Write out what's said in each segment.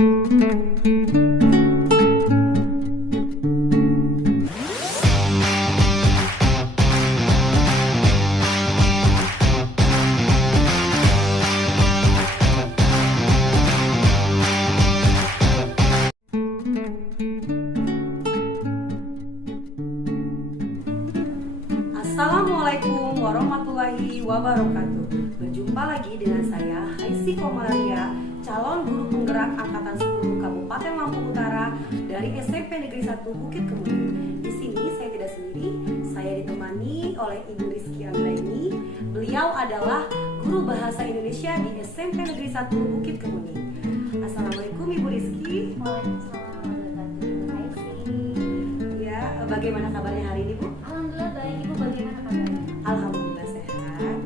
Assalamualaikum warahmatullahi wabarakatuh. Berjumpa lagi dengan saya Haisi Komalaria, calon guru penggerak angkatan 10 Kabupaten Lampung Utara dari SMP Negeri 1 Bukit Kemuning. Di sini saya tidak sendiri, saya ditemani oleh Ibu Rizky Anggraini. Beliau adalah guru bahasa Indonesia di SMP Negeri 1 Bukit Kemuning. Assalamualaikum Ibu Rizky. Waalaikumsalam warahmatullahi wabarakatuh. Ya, bagaimana kabarnya hari ini Bu? Alhamdulillah baik, Ibu bagaimana kabarnya? Alhamdulillah sehat.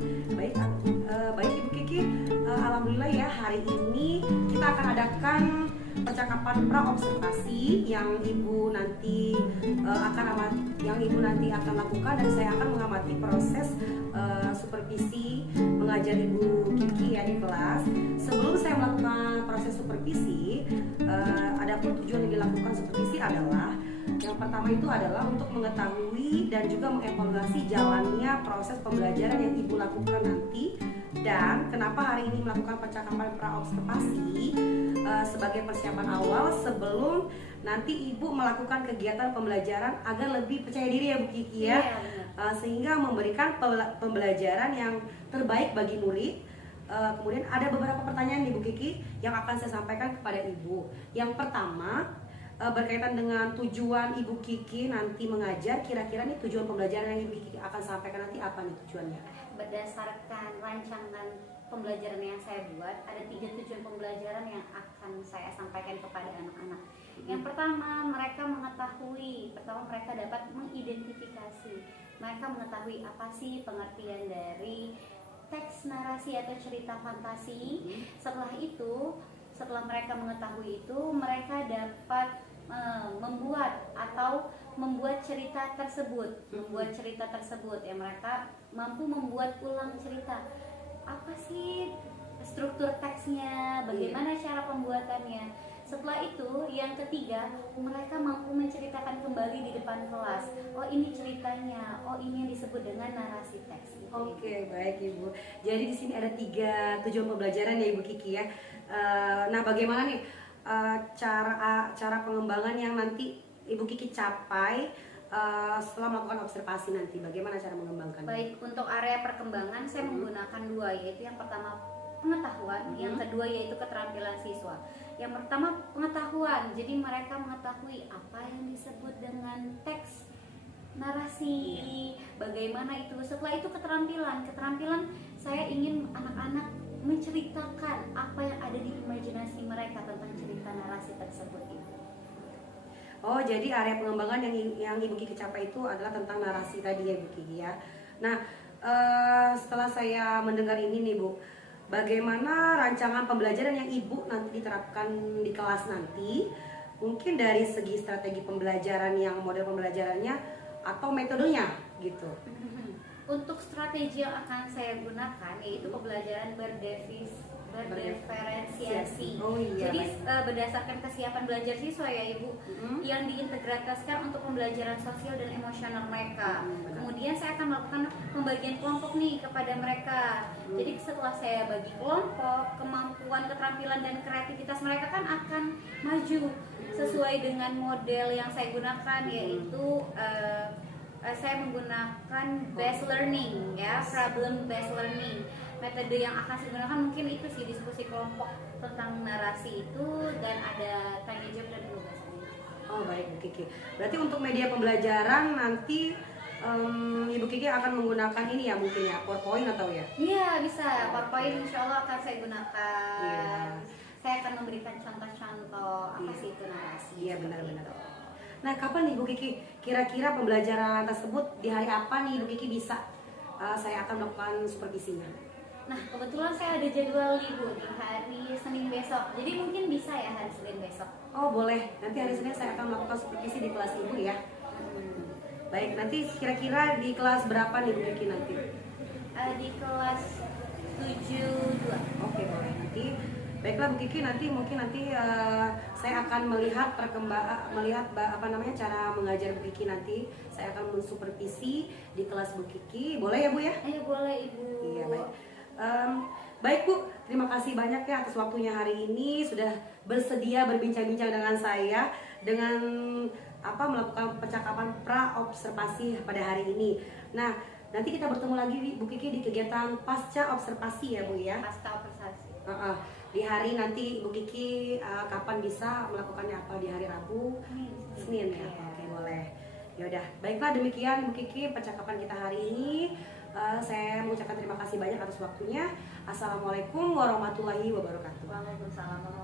Baik Ibu Kiki. Alhamdulillah ya, hari ini kita akan adakan percakapan pra-observasi yang Ibu nanti akan lakukan, dan saya akan mengamati proses supervisi mengajar Ibu Kiki ya di kelas. Sebelum saya melakukan proses supervisi, ada tujuan yang dilakukan supervisi adalah yang pertama itu adalah untuk mengetahui dan juga mengevaluasi jalannya proses pembelajaran yang Ibu lakukan nanti, dan kenapa hari ini melakukan percakapan pra-observasi sebagai persiapan awal sebelum nanti Ibu melakukan kegiatan pembelajaran agar lebih percaya diri ya Bu Kiki ya, sehingga memberikan pembelajaran yang terbaik bagi murid. Kemudian ada beberapa pertanyaan nih Bu Kiki yang akan saya sampaikan kepada Ibu. Yang pertama, berkaitan dengan tujuan Ibu Kiki nanti mengajar, kira-kira nih tujuan pembelajaran yang Ibu Kiki akan sampaikan nanti apa nih tujuannya? Berdasarkan rancangan pembelajaran yang saya buat, ada 3 tujuan pembelajaran yang akan saya sampaikan kepada anak-anak. Yang pertama, mereka dapat mengidentifikasi, mereka mengetahui apa sih pengertian dari teks narasi atau cerita fantasi. Setelah mereka mengetahui itu, mereka dapat membuat cerita tersebut, ya, mereka mampu membuat ulang cerita. Apa sih struktur teksnya, bagaimana cara pembuatannya. Setelah itu, yang ketiga, mereka mampu menceritakan kembali di depan kelas. Oh, ini ceritanya. Oh, ini yang disebut dengan narasi teks. Oke, baik Ibu. Jadi di sini ada 3 tujuan pembelajaran ya Ibu Kiki ya. Nah, bagaimana nih cara pengembangan yang nanti Ibu Kiki capai setelah melakukan observasi nanti? Bagaimana cara mengembangkan? Baik, untuk area perkembangan saya menggunakan 2, yaitu yang pertama pengetahuan, yang kedua yaitu keterampilan siswa. Yang pertama pengetahuan, jadi mereka mengetahui apa yang disebut dengan teks narasi, bagaimana itu. Setelah itu keterampilan saya ingin anak-anak menceritakan apa yang ada di imajinasi mereka tentang cerita narasi tersebut itu. Oh, jadi area pengembangan yang Ibu Kiki capai itu adalah tentang narasi tadi ya Ibu Kiki ya. Nah, setelah saya mendengar ini nih Bu, bagaimana rancangan pembelajaran yang Ibu nanti diterapkan di kelas nanti? Mungkin dari segi strategi pembelajaran, yang model pembelajarannya atau metodenya gitu. Untuk strategi yang akan saya gunakan yaitu pembelajaran berdiferensiasi. Oh, iya. Jadi berdasarkan kesiapan belajar siswa ya Ibu, yang diintegrasikan untuk pembelajaran sosial dan emosional mereka. Kemudian saya akan melakukan pembagian kelompok nih kepada mereka. Jadi setelah saya bagi kelompok, kemampuan, keterampilan dan kreativitas mereka kan akan maju sesuai dengan model yang saya gunakan, yaitu saya menggunakan based learning ya, problem based learning. Metode yang akan saya gunakan mungkin itu sih, diskusi kelompok tentang narasi itu, dan ada tanya jawab dan penugasan. Oh, baik Bu Kiki. Berarti untuk media pembelajaran nanti Ibu Kiki akan menggunakan ini ya, mungkin ya, PowerPoint atau ya? Iya, bisa. PowerPoint insya Allah akan saya gunakan. Saya akan memberikan contoh-contoh apa sih itu narasi. Iya, benar-benar. Nah, kapan nih Bu Kiki kira-kira pembelajaran tersebut, di hari apa nih Bu Kiki bisa saya akan melakukan supervisinya? Nah, kebetulan saya ada jadwal libur di hari Senin besok, jadi mungkin bisa ya hari Senin besok. Oh, boleh. Nanti hari Senin saya akan melakukan supervisi di kelas Ibu ya. Baik, nanti kira-kira di kelas berapa nih Bu Kiki nanti? Di kelas 7-2. Oke, boleh. Nanti baiklah Bu Kiki, nanti mungkin nanti saya akan melihat cara mengajar Bu Kiki nanti. Saya akan mensupervisi di kelas Bu Kiki. Boleh ya Bu ya? Boleh Ibu. Iya, baik. Baik Bu, terima kasih banyak ya atas waktunya hari ini, sudah bersedia berbincang-bincang dengan saya dengan melakukan percakapan pra-observasi pada hari ini. Nah, nanti kita bertemu lagi Bu Kiki di kegiatan pasca observasi ya Bu ya. Pasca observasi. Di hari nanti Bu Kiki kapan bisa melakukannya, apa di hari Rabu? Senin ya. Oke, boleh. Yaudah, baiklah demikian Bu Kiki percakapan kita hari ini. Saya mengucapkan terima kasih banyak atas waktunya. Assalamualaikum warahmatullahi wabarakatuh. Waalaikumsalam warahmatullahi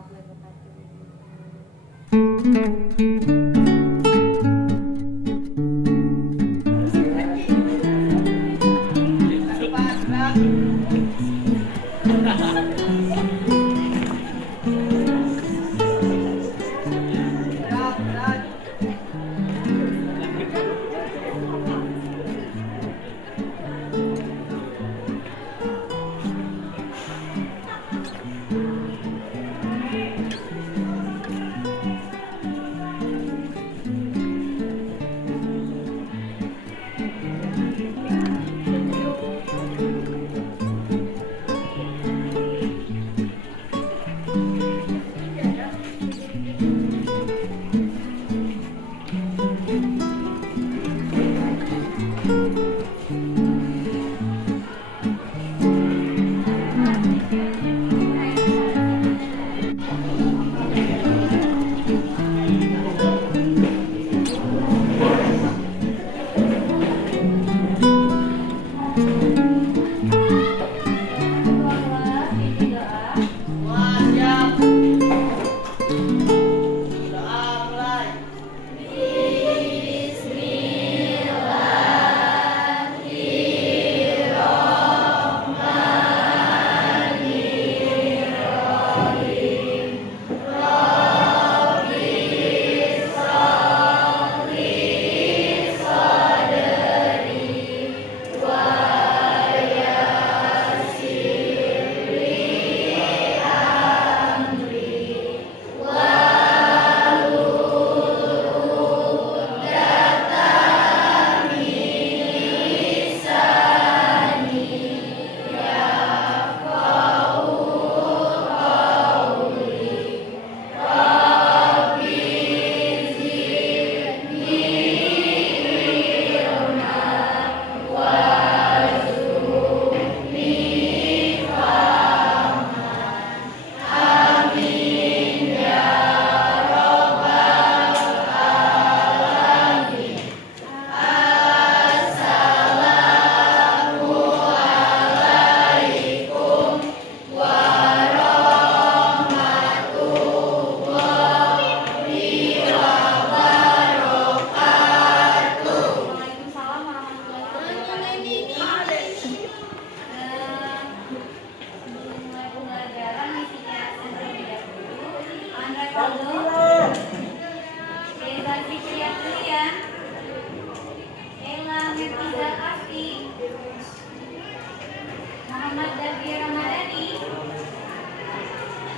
Muhammad Davi Ramadhani,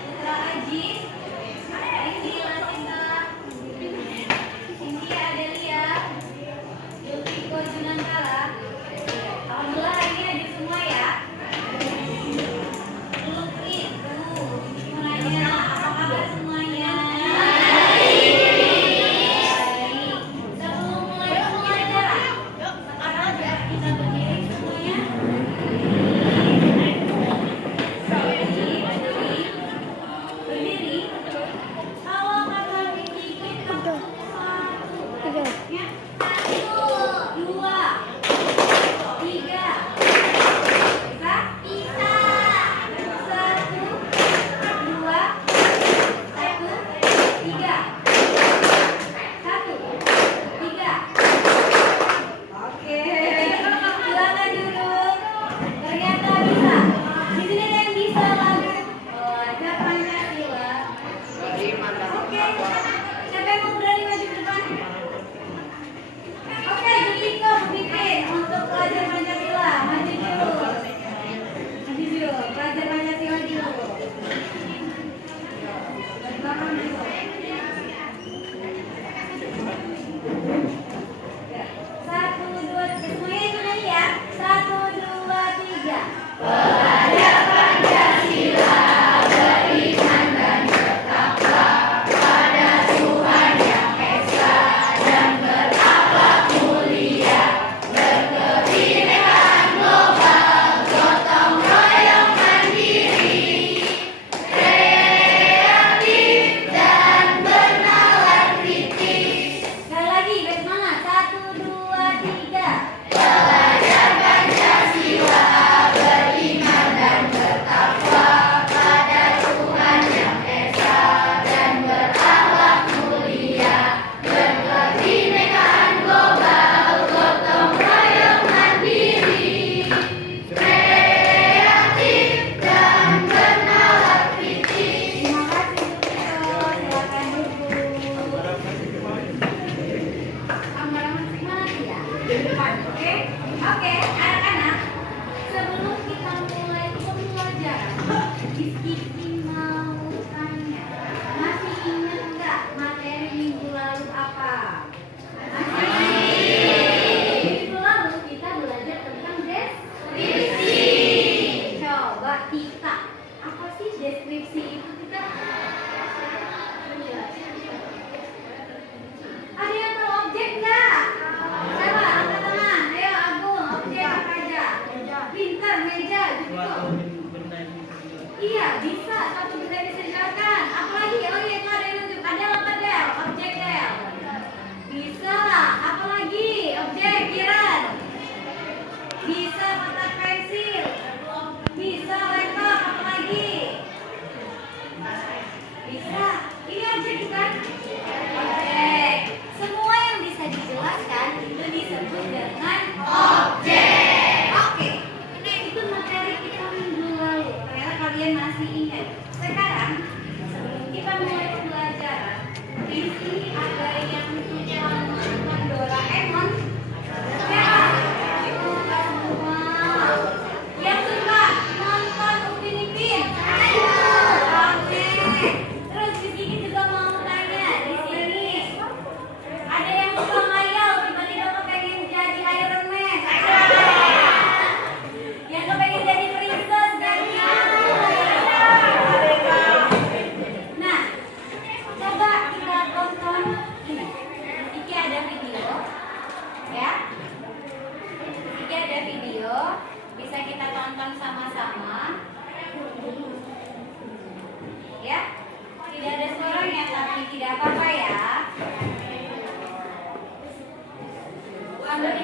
Putra Aji, Indi Lasinta, Cynthia Adelia, Yulfiko Junantara. Alhamdulillah hari ini hadir semua ya. Lutfi, gimana? Apa kabar semuanya?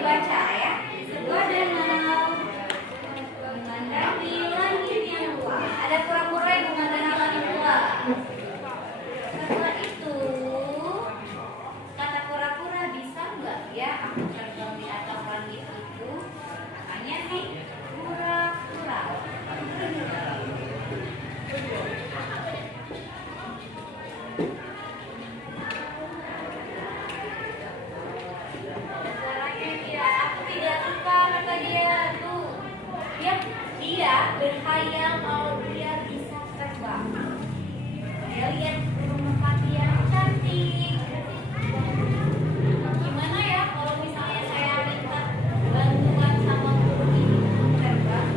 baca ya. Sebuah danau menandapi langit yang luas. Ada kura-kura yang memandangi langit luas. Setelah itu, kata kura-kura, bisa nggak ya aku terbang di atas langit itu? Makanya nih, kura-kura. Suaranya dia, aku tidak suka, kata dia tuh. Dia berkhayal kalau dia bisa terbang. Dia lihat burung merpati yang cantik. Gimana ya kalau misalnya saya minta bantuan sama burung ini untuk terbang?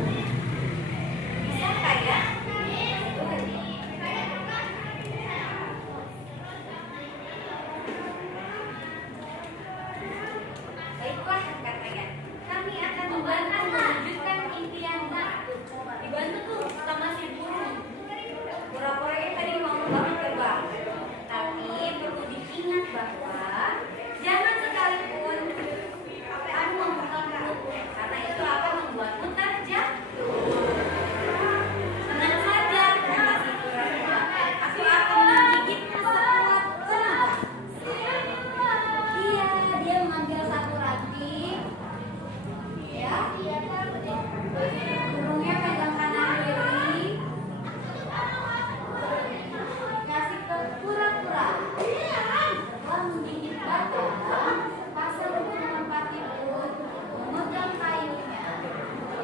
Bisa kayak? Baiklah, katanya. Kami akan membantu mewujudkan impianmu. Dibantu tuh sama si burung. Kura-kura yang tadi mau banget terbang. Tapi perlu diingat bahwa jangan sekalipun kamu membuka mulut, karena itu akan membuatmu terjatuh. Tenang saja, kata si kura-kura. Aku akan menggigitmu sekuat-kuat. Iya, dia mengambil satu ranting. Ya, burungnya pegang kanan kiri. Kasih ke kura-kura. Setelah menggigit batang, pasang burung merpati pun memegang kayunya.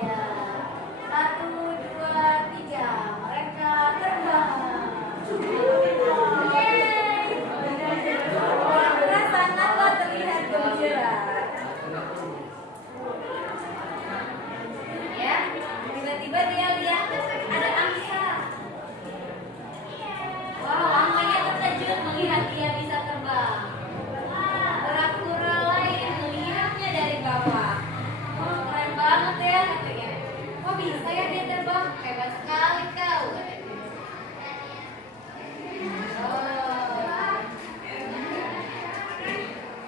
Ya, 1, 2, 3, mereka terbang. Yeay! Kura-kura sangatlah terlihat gembira. Ya, tiba-tiba dia lihat ada angsa. Wow, angsanya terkejut melihat dia bisa terbang. Kura-kura lain melihatnya dari bawah. Oh, keren banget ya, katanya. Kok bisa ya dia terbang? Hebat sekali kau, katanya. Oh.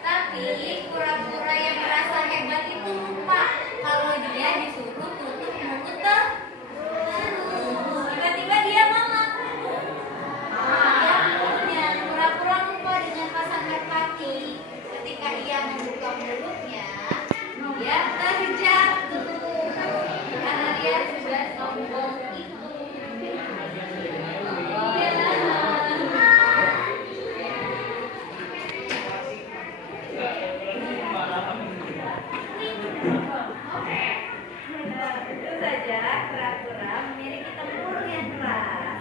Tapi kura-kura yang merasa hebat itu lupa kalau dia disuruh tutup mulut terus. Tiba-tiba dia ngomong. Ya mulutnya, kura-kura lupa dengan pasang merpati. Ketika ia membuka mulutnya, dia terjatuh karena dia sudah sombong itu. Tentu saja kura-kura memiliki tempur yang keras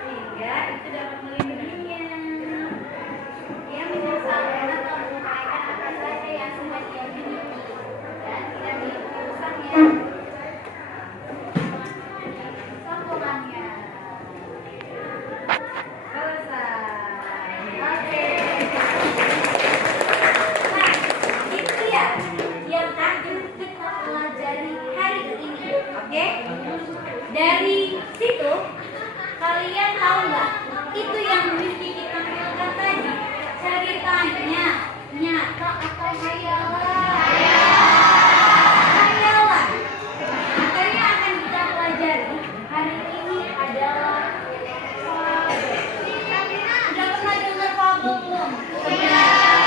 sehingga itu dapat melindunginya. Dia menyesalkan atau menguraikan apa saja yang sudah dia miliki dan tidak memiliki urusannya. Sombongannya selesai. Oke. Nah, itu ya yang akan kita pelajari hari ini. Oke? Dari situ kalian tahu nggak? Itu yang mesti kita tampilkan tadi. Ceritanya nyata atau hayalan? Hayalan. Materi yang akan kita pelajari hari ini adalah fabel. Udah pernah dengar fabel belum?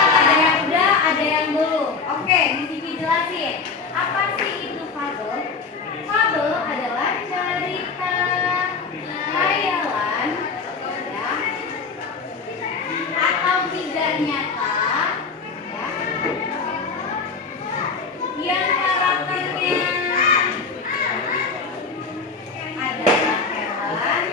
Ada yang udah, ada yang belum. Oke, Misi jelasin. Apa sih itu fabel? Fabel adalah cerita hayalan ya, atau tidak nyata ya, yang karakternya adalah hewan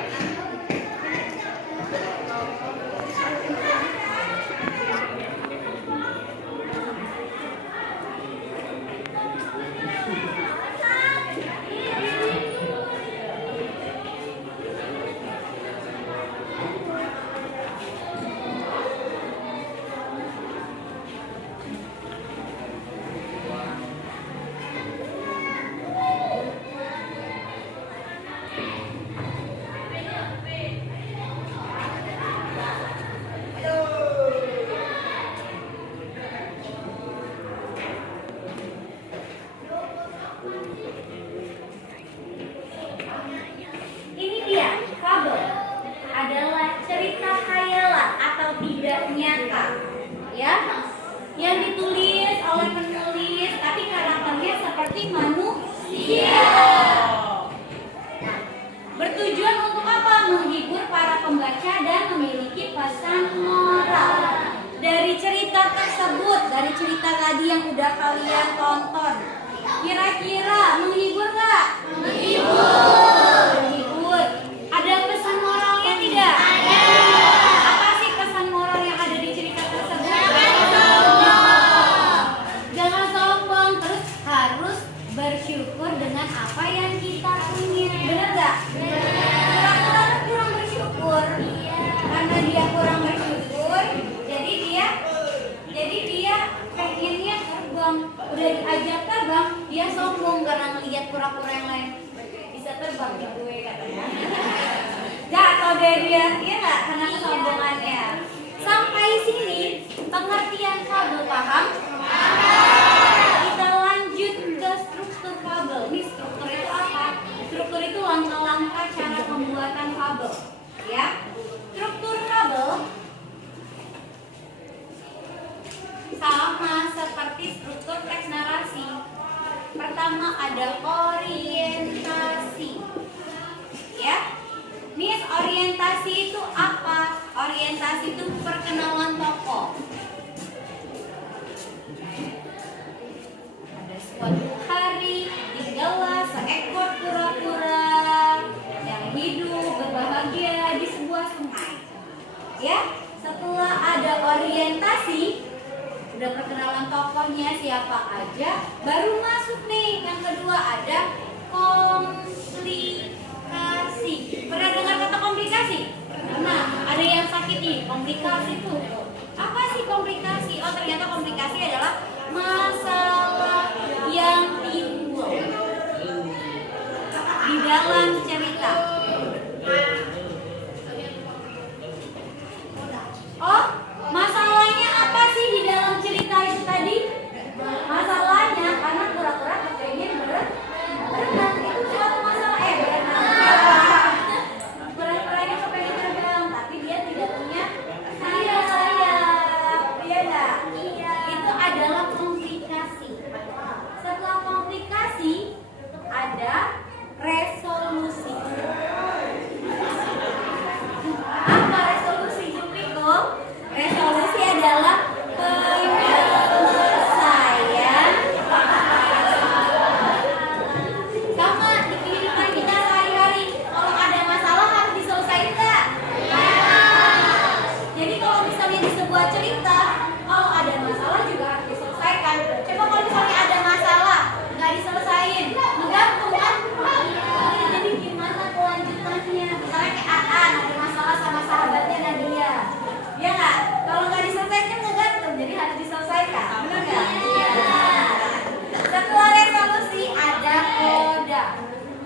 nyata, ya, yang ditulis oleh penulis, tapi karakternya seperti manusia. Bertujuan untuk apa? Menghibur para pembaca dan memiliki pesan moral. Dari cerita tersebut, dari cerita tadi yang udah kalian tonton, kira-kira menghibur nggak? Menghibur. Menghibur. Ada pesan moralnya tidak? Ada. Apa sih pesan moral yang ada di cerita tersebut? Jangan sombong. Terus harus bersyukur dengan apa yang kita punya. Benar nggak? Pura-pura kurang bersyukur. Karena dia kurang bersyukur, jadi dia pengennya terbang. Udah diajak terbang, dia sombong karena ngeliat kura-kura yang lain bisa terbang di gue katanya. Jatuh deh dia, iya nggak? Karena kesombongannya. Sampai sini pengertian fabel paham? Kita lanjut ke struktur fabel. Ini struktur itu apa? Struktur itu langkah-langkah cara pembuatan fabel. Ya, struktur fabel sama seperti struktur teks narasi. Pertama ada orientasi. Ya. Miss, orientasi itu apa? Orientasi itu perkenalan tokoh. Ada suatu hari tinggallah seekor kura-kura yang hidup berbahagia di sebuah sungai. Ya, setelah ada orientasi, udah perkenalan tokohnya siapa aja, baru masuk nih yang kedua ada komplikasi. Pernah dengar kata komplikasi? Pernah. Ada yang sakit nih, komplikasi tuh apa sih komplikasi? Oh, ternyata komplikasi adalah masalah yang timbul di dalam cerita. Oh, masalahnya apa sih di dalam cerita itu tadi? Masalahnya karena kura-kura kepengen berenang, itu suatu masalah. Berenang. Kura-kuranya kepengen terbang, tapi dia tidak punya sayap. Iya nggak? Iya. Itu adalah komplikasi. Setelah komplikasi ada resolusi. Apa resolusi, Jupiko? Resolusi adalah penyelesaian. Sama di kehidupan kita sehari-hari, kalau ada masalah harus diselesaikan nggak? Jadi kalau misalnya di sebuah cerita, kalau ada masalah juga harus diselesaikan. Coba kalau misalnya ada masalah nggak diselesain, menggantung kan? Jadi gimana kelanjutannya? Misalnya kayak Aan ada masalah sama sahabatnya Nadia, ya nggak? Kalau nggak diselesaikan ngegantung, jadi harus diselesaikan, benar nggak? Iya. Setelah resolusi ada koda.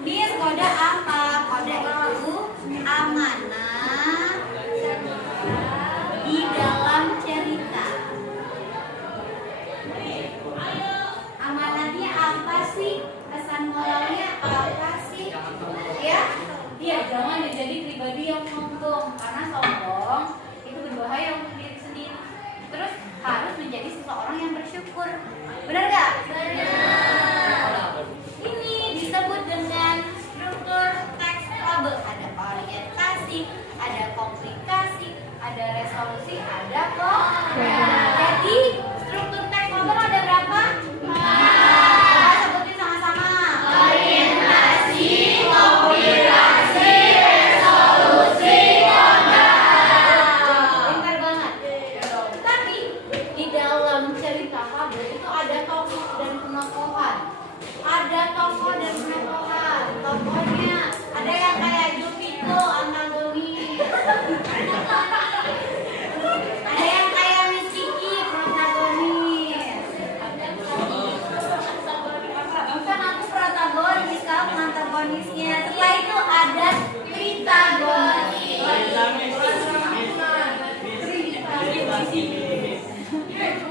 Miss, koda apa? Koda itu amanah di dalam cerita. Amanatnya apa sih? Pesan moralnya apa sih? Ya, dia jangan jadi pribadi yang sombong, karena sombong itu berbahaya untuk diri sendiri. Terus harus menjadi seseorang yang bersyukur. Benar nggak? Benar. Ini disebut dengan struktur teks fabel. Ada orientasi, ada komplikasi, ada resolusi, ada koda. Jadi struktur teks fabel ada berapa? Kita sebutin sama-sama. Orientasi, komplikasi, resolusi, koda. Pintar banget. Tapi di dalam cerita fabel itu ada tokoh dan penokohan. Ada tokoh dan penokohan. Tokohnya ada yang kayak Jupiko, antagonis. Ada yang kayak Miss Kiki, protagonis. Bukan aku protagonis, kamu antagonisnya. Setelah itu ada tritagonis.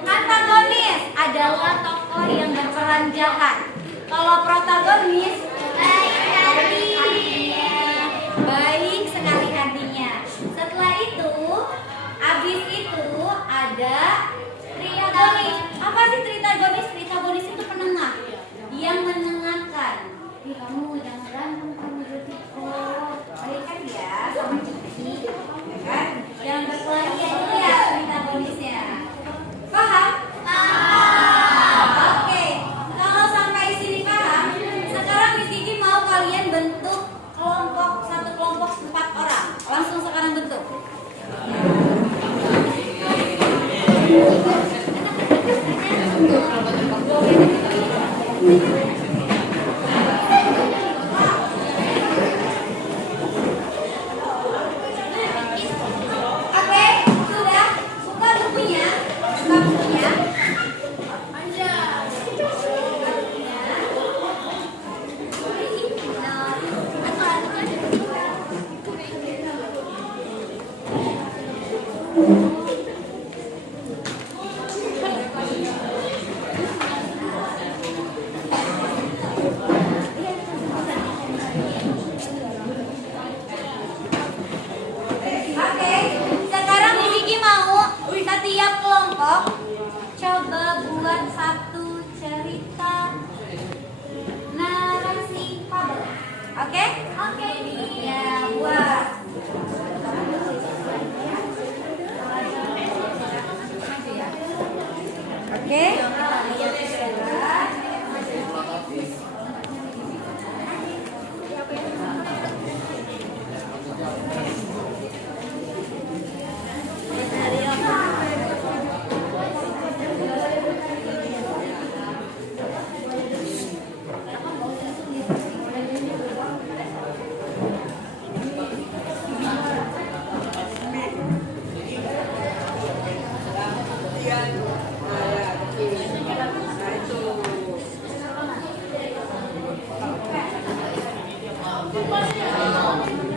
Antagonis adalah tokoh yang berperan jahat. Kalau protagonis baik sekali hatinya. Setelah itu, habis itu ada tritagonis. Apa sih tritagonis? Tritagonis itu penengah, yang menengahkan. Ih, kamu jangan berantem, kamu jadi baikan ya sama Cici, ya kan? Yang berkelahi itu ya tritagonisnya. Paham? Oke. Kalau sampai sini paham, sekarang Miss Kiki mau kalian bentuk satu kelompok 4 orang. Langsung sekarang bentuk. Oke, sudah. Buka bukunya. Buka bukunya. Oke, sekarang Miss Kiki mau setiap kelompok coba buat satu cerita narasi fabel. Oke? Oke, ya buat. Oke.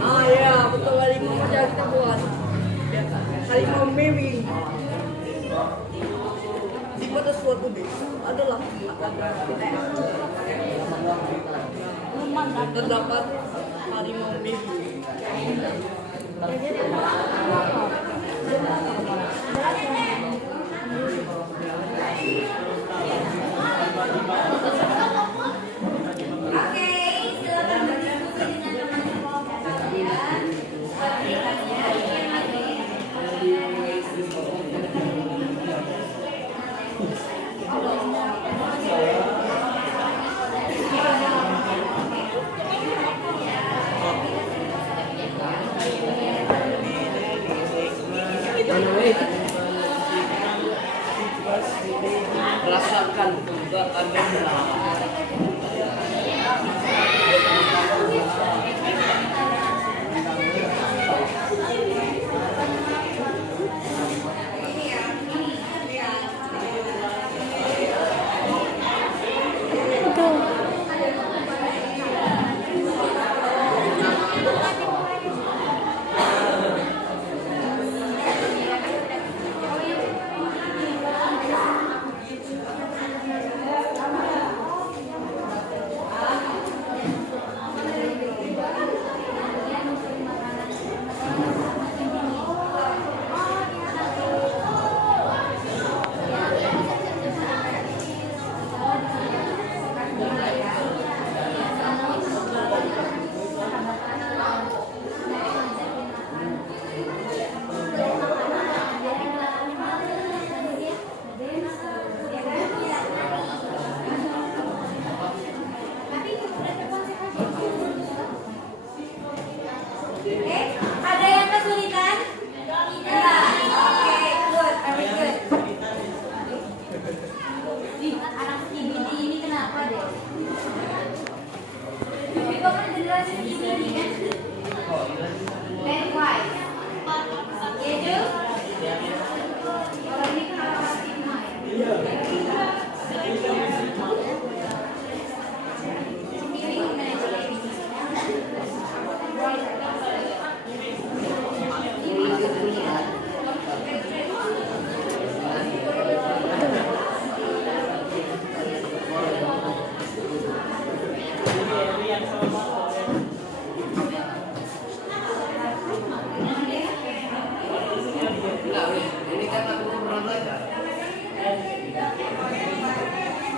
Ah ya, betul harimau macam kita buat. Harimau Mary. Di pada suatu desa adalah terdapat harimau Mary. Oke, silakan berdiskusi dengan teman-teman kalian. Rasakan kebanggaan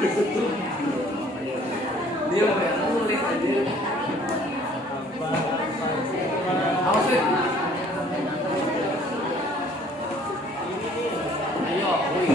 Dia kayak nulis aja. Awas deh. Ayo, wih,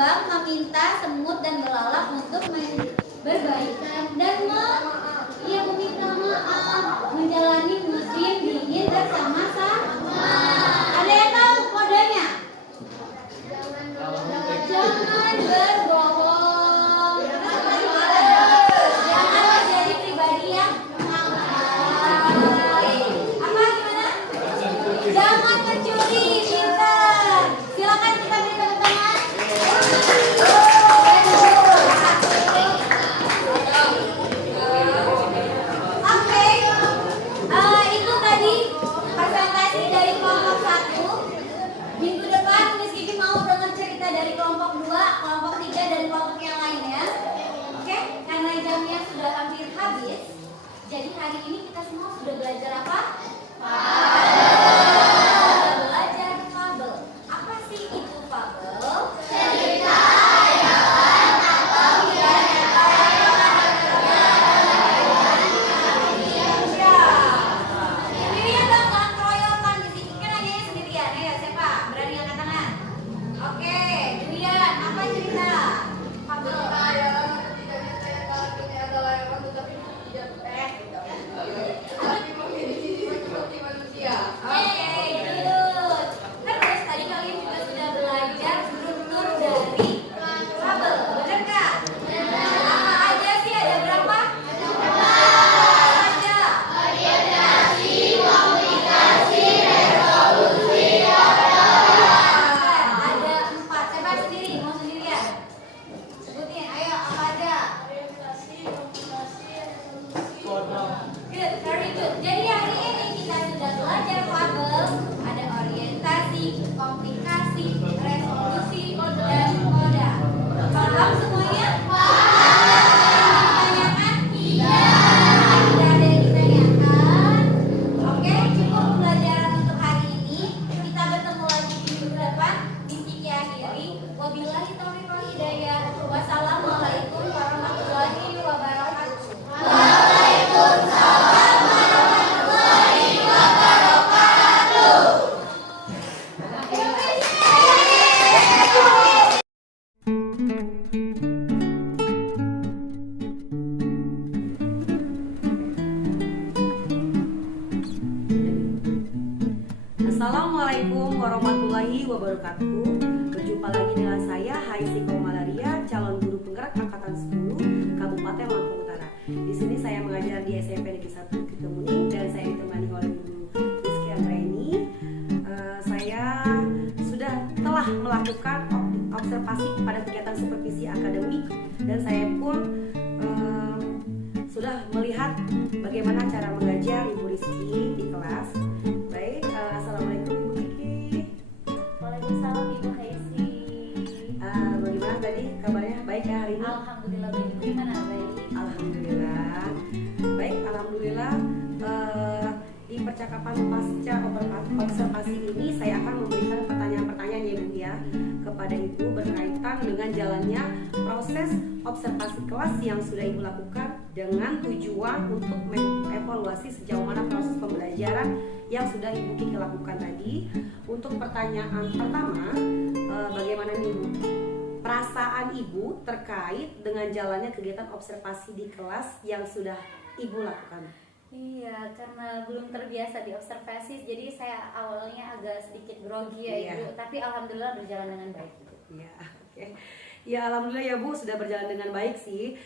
kembang meminta semut dan belalang untuk berbaikan dan meminta maaf, menjalani musim dingin bersama-sama. Ada yang tahu kodenya? Jangan berbohong. Jangan menjadi pribadi yang apa gimana? Jangan mencuri, pintar. Silakan kita beri tepuk tangan. Oke, itu tadi presentasi dari kelompok 1. Minggu depan Miss Kiki mau dengar cerita dari kelompok 2, kelompok 3 dan kelompok yang lainnya. Oke, karena jamnya sudah hampir habis, jadi hari ini kita semua sudah belajar apa? Sudah belajar fabel. Apa sih itu fabel? Cerita hayalan atau cerita sendirian dong, jangan keroyokan. Di sini kan nanyanya sendirian ya. Siapa? Berani angkat tangan? Oke, Julian, apa cerita? Fabel. Good. Terus tadi kalian juga sudah belajar struktur dari fabel, benar nggak? Apa aja sih? Ada berapa? Apa aja? Orientasi, komunikasi, resolusi. Ada 4. Coba sendiri, mau sendirian? Sebutin, ayo apa aja? Good, very good. Jadi hari ini kita sudah belajar fabel. Ada orientasi, komplikasi, resolusi, dan moda. Paham semuanya? Paham. Ditanyakan? Iya. Tidak ada yang ditanyakan. Oke, cukup pembelajaran untuk hari ini. Kita bertemu lagi di minggu depan. Miss Kiki akhiri. Wabillahi taufiq wal hidayah. Wassalamualaikum warahmatullahi wabarakatuh. Assalamualaikum warahmatullahi wabarakatuh. Berjumpa lagi dengan saya Haisi Komalaria, calon guru penggerak angkatan 10 Kabupaten Lampung Utara. Di sini saya mengajar di SMP Negeri 1 Kemuning dan saya ditemani oleh Ibu Rizky Anggraini. Saya telah melakukan observasi pada kegiatan supervisi akademik dan saya pun sudah melihat bagaimana cara mengajar Ibu Rizky di kelas. Baik, assalamualaikum Ibu Kiki. Waalaikumsalam Ibu Haisi. Bagaimana tadi kabarnya? Baik ya hari ini? Alhamdulillah baik. Gimana baik? Alhamdulillah. Baik, alhamdulillah. Di percakapan pasca observasi ini saya akan memberikan pertanyaan-pertanyaan ya Ibu ya kepada Ibu berkaitan dengan jalannya proses observasi kelas yang sudah Ibu lakukan dengan tujuan untuk mengevaluasi sejauh mana proses pembelajaran yang sudah Ibu Kiki lakukan tadi. Untuk pertanyaan pertama, bagaimana nih Ibu? Perasaan Ibu terkait dengan jalannya kegiatan observasi di kelas yang sudah Ibu lakukan? Iya, karena belum terbiasa di observasi, jadi saya awalnya agak sedikit grogi ya Ibu. Tapi alhamdulillah berjalan dengan baik. Iya, oke. Ya alhamdulillah ya Bu, sudah berjalan dengan baik sih.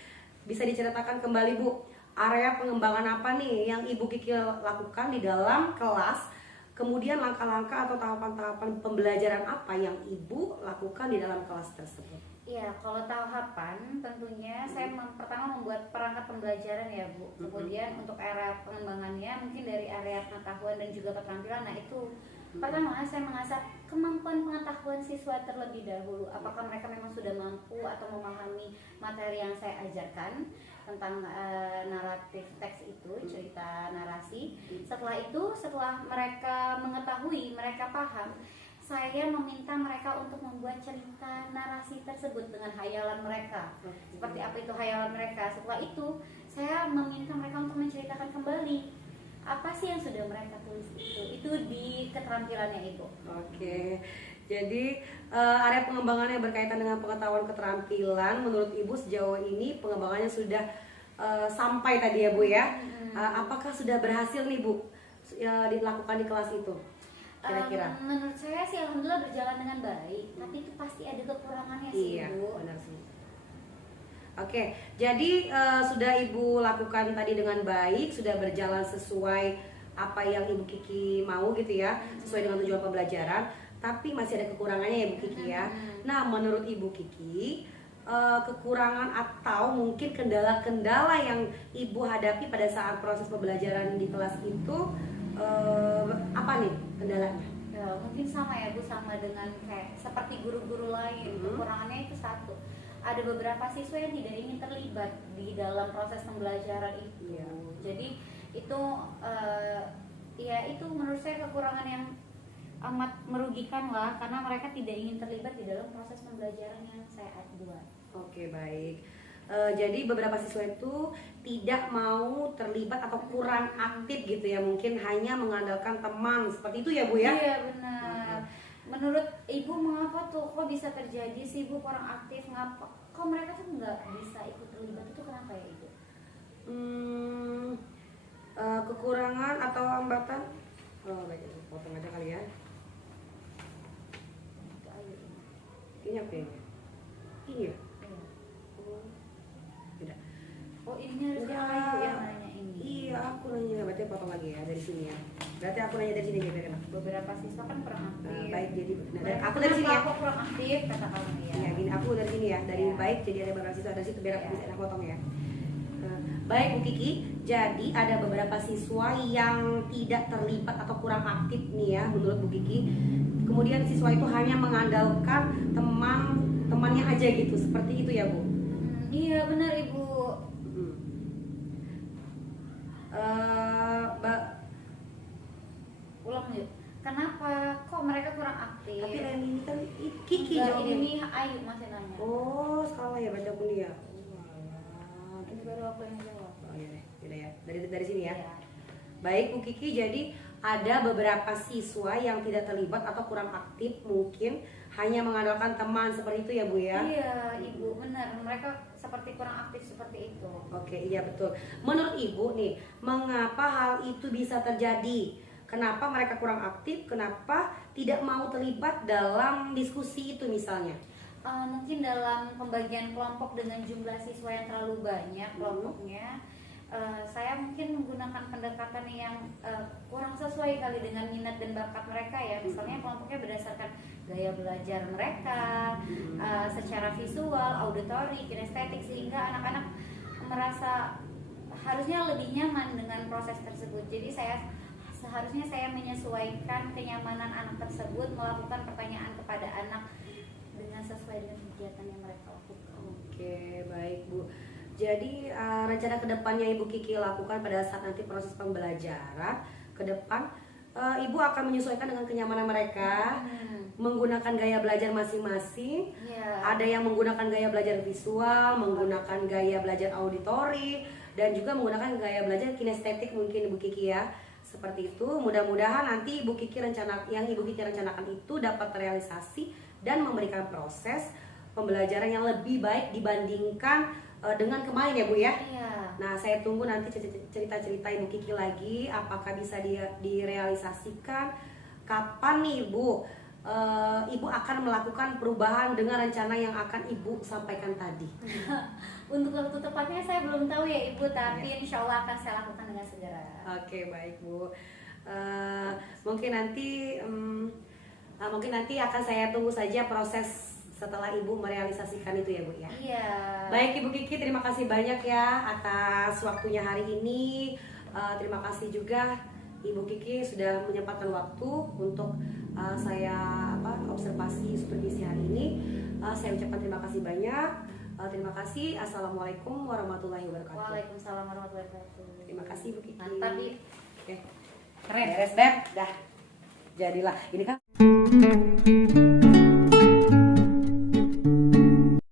Bisa diceritakan kembali Bu, area pengembangan apa nih yang Ibu Kiki lakukan di dalam kelas? Kemudian langkah-langkah atau tahapan-tahapan pembelajaran apa yang Ibu lakukan di dalam kelas tersebut? Iya, kalau tahapan tentunya saya pertama membuat perangkat pembelajaran ya Bu. Kemudian untuk area pengembangannya mungkin dari area pengetahuan dan juga keterampilan. Nah itu pertama saya mengasah kemampuan pengetahuan siswa terlebih dahulu. Apakah mereka memang sudah mampu atau memahami materi yang saya ajarkan tentang naratif teks itu, cerita narasi. Setelah itu, setelah mereka mengetahui, mereka paham, saya meminta mereka untuk membuat cerita narasi tersebut dengan hayalan mereka. Seperti apa itu hayalan mereka? Setelah itu, saya meminta mereka untuk menceritakan kembali apa sih yang sudah mereka tulis itu di keterampilannya Ibu. Oke, jadi area pengembangan yang berkaitan dengan pengetahuan keterampilan menurut Ibu sejauh ini pengembangannya sudah sampai tadi ya Bu ya. Apakah sudah berhasil nih Bu dilakukan di kelas itu? Kira-kira? Menurut saya sih alhamdulillah berjalan dengan baik, tapi itu pasti ada kekurangannya sih Iya, Ibu. benar sih. Oke, jadi sudah Ibu lakukan tadi dengan baik, sudah berjalan sesuai apa yang Ibu Kiki mau gitu ya, sesuai dengan tujuan pembelajaran. Tapi masih ada kekurangannya ya Bu Kiki ya. Nah, menurut Ibu Kiki, kekurangan atau mungkin kendala-kendala yang Ibu hadapi pada saat proses pembelajaran di kelas itu apa nih kendalanya? Ya, mungkin sama ya Bu, sama dengan kayak seperti guru-guru lain. Kekurangannya itu satu, ada beberapa siswa yang tidak ingin terlibat di dalam proses pembelajaran itu. Iya. Jadi itu ya itu menurut saya kekurangan yang amat merugikan lah, karena mereka tidak ingin terlibat di dalam proses pembelajaran yang saya buat. Oke, baik. Jadi beberapa siswa itu tidak mau terlibat atau kurang aktif gitu ya, mungkin hanya mengandalkan teman seperti itu ya Bu ya? Iya benar. Menurut Ibu mengapa tuh kok bisa terjadi sih Bu kurang aktif, ngapa kok mereka tuh nggak bisa ikut terlibat, itu kenapa ya Ibu? Kekurangan atau hambatan? Baik, potong aja kali ya. Ini apa ini? Ini ya? Tidak. Oh ini harusnya Enggak. Ayu yang nanya ini. Iya, aku nanya, berarti potong lagi ya dari sini ya. Berarti aku nanya dari sini aja biar enak. Beberapa siswa kan kurang aktif. Baik, jadi Mereka aku dari sini ya. kenapa kurang aktif kata kamu ya. Iya, gini aku dari sini ya, dari Iya. baik jadi ada beberapa siswa dari situ biar aku Iya. bisa enak potong ya. Baik Bu Kiki, jadi ada beberapa siswa yang tidak terlibat atau kurang aktif nih ya menurut Bu Kiki. Kemudian siswa itu hanya mengandalkan teman-temannya aja gitu, seperti itu ya Bu. Iya benar Ibu. Ulang yuk. Kenapa kok mereka kurang aktif? Tapi lain ini kan Kiki Enggak, jawabnya. ini Ayu masih nanya. Oh, salah ya baca aku nih ya. Ini baru aku yang jawab. Oh iya deh, yaudah ya. Dari sini ya. Iya. Baik Bu Kiki, jadi ada beberapa siswa yang tidak terlibat atau kurang aktif, mungkin hanya mengandalkan teman seperti itu ya Bu ya. Iya Ibu, benar. Mereka seperti kurang aktif seperti itu. Oke, iya betul. Menurut Ibu nih, mengapa hal itu bisa terjadi? Kenapa mereka kurang aktif? Kenapa tidak mau terlibat dalam diskusi itu misalnya? Mungkin dalam pembagian kelompok dengan jumlah siswa yang terlalu banyak kelompoknya, saya mungkin menggunakan pendekatan yang kurang sesuai kali dengan minat dan bakat mereka ya. Misalnya kelompoknya berdasarkan gaya belajar mereka, secara visual, auditori, kinestetik, sehingga anak-anak merasa harusnya lebih nyaman dengan proses tersebut. Jadi seharusnya saya menyesuaikan kenyamanan anak tersebut, melakukan pertanyaan kepada anak dengan sesuai dengan kegiatan yang mereka lakukan. Oke, baik Bu. Jadi rencana kedepannya Ibu Kiki lakukan pada saat nanti proses pembelajaran ke depan, Ibu akan menyesuaikan dengan kenyamanan mereka, menggunakan gaya belajar masing-masing. Ya. Ada yang menggunakan gaya belajar visual, menggunakan gaya belajar auditori, dan juga menggunakan gaya belajar kinestetik mungkin Ibu Kiki ya. Seperti itu. Mudah-mudahan nanti Ibu Kiki rencanakan itu dapat terrealisasi dan memberikan proses pembelajaran yang lebih baik dibandingkan dengan kemarin ya Bu ya. Iya. Nah, saya tunggu nanti cerita-cerita Ibu Kiki lagi, apakah bisa direalisasikan, kapan nih Ibu Ibu akan melakukan perubahan dengan rencana yang akan Ibu sampaikan tadi. Untuk waktu tepatnya saya belum tahu ya Ibu, tapi insya Allah akan saya lakukan dengan segera. Oke, baik Bu. Mungkin nanti akan saya tunggu saja proses setelah Ibu merealisasikan itu ya Bu ya. Iya. Baik Ibu Kiki, terima kasih banyak ya atas waktunya hari ini. Terima kasih juga Ibu Kiki sudah menyempatkan waktu untuk saya observasi supervisi hari ini. Saya ucapkan terima kasih banyak. Terima kasih. Assalamualaikum warahmatullahi wabarakatuh. Waalaikumsalam warahmatullahi wabarakatuh. Terima kasih Bu Kiki. Mantap ya. Oke. Keren. Beres Beb. Dah. Jadilah. Ini kan